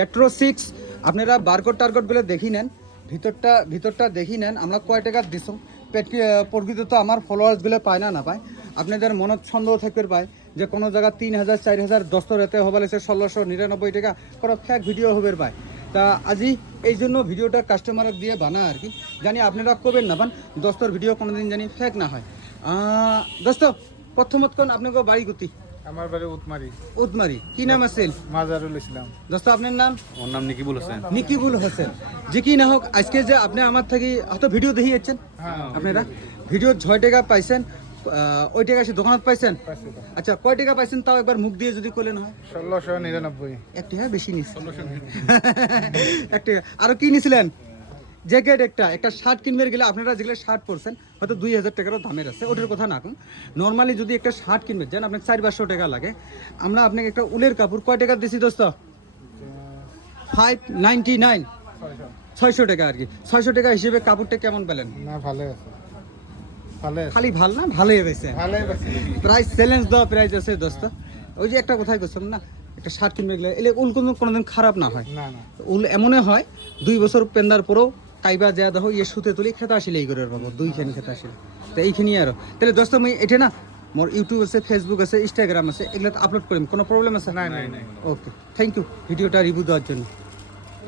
Metro 6 আপনারা barcode টার্গেটগুলো দেখি নেন, ভিতরটা দেখি নেন আমরা কয় টাকা দিছো। প্রকৃত তো আমার ফলোয়ার্সগুলো পায় না পায়, আপনাদের মনত সন্দেহ থাকতে পায় যে কোনো জায়গা 3000 4000 দস্তর এতে হবার 1699 টাকা কোনো ফেক ভিডিও হবার পায়। তা আজি এই জন্য ভিডিওটা কাস্টমারক দিয়ে বানা আর কি, জানি আপনারা করবেন না পান দস্তর ভিডিও কোনোদিন জানি ফেক না হয়। দোস্ত প্রথমত কোন আপনাকে বাড়ি গতি? আমার বাড়ি উতমারি। উদমারি। কি নাম আছে? মাজারুল ইসলাম। দোস্ত আপনার নাম? ওর নাম নিকিবুল হোসেন। নিকিবুল হোসেন। যে কি না হোক আজকে যে আপনি আমার থেকে হয়তো ভিডিও দেখিয়েছেন, আপনারা ভিডিও 6 টাকা পাইছেন, ওই টাকা সে দোকানত পাইছেন? আচ্ছা কয় টাকা পাইছেন তাও একবার মুখ দিয়ে যদি করলেন হয়। 1699। একটি হ্যাঁ বেশি নিস একটা আরো কি নিছিলেন? জ্যাকেট একটা শার্ট কিনবে গেলে আপনারা যেগুলো শার্ট পরছেন হয়তো 2000 টাকারও দামের আছে, ওটার কথা না কোন। নর্মালি যদি একটা শার্ট কিনবে যেন আপনাকে 400-500 টাকা লাগে, আমরা আপনাকে একটা উলের কাপড় কয় টাকা দিছি দোস্ত? 599, 600 টাকা আর কি। 600 টাকা হিসেবে কাপড়টা কেমন পেলেন? না ভালো আছে, ভালো আছে, খালি ভাল না ভালোই হয়েছে। ভালোই আছে। প্রাইস চ্যালেঞ্জ দেওয়া প্রাইস আছে দোস্ত। ওই যে একটা কথাই বলছিলাম না, একটা শার্ট কিনবে গেলে এলে উল কোনোদিন খারাপ না হয়। না না উল এমনই হয় 2 বছর পেন্দার পরেও কাইবা যা দেখো ইয়ে সুতে তুলি খেতে আসলে এই করে পাবো 2খানি খেতে আসলে। তো এইখানি আরো তাহলে দোস্ত আমি এটা না মোর ইউটিউব আছে, ফেসবুক আছে, ইনস্টাগ্রাম আছে, এগুলো আপলোড করিম, কোনো প্রবলেম আছে? নাই নাই নাই। ওকে থ্যাংক ইউ ভিডিওটা রিভিউ দেওয়ার জন্য।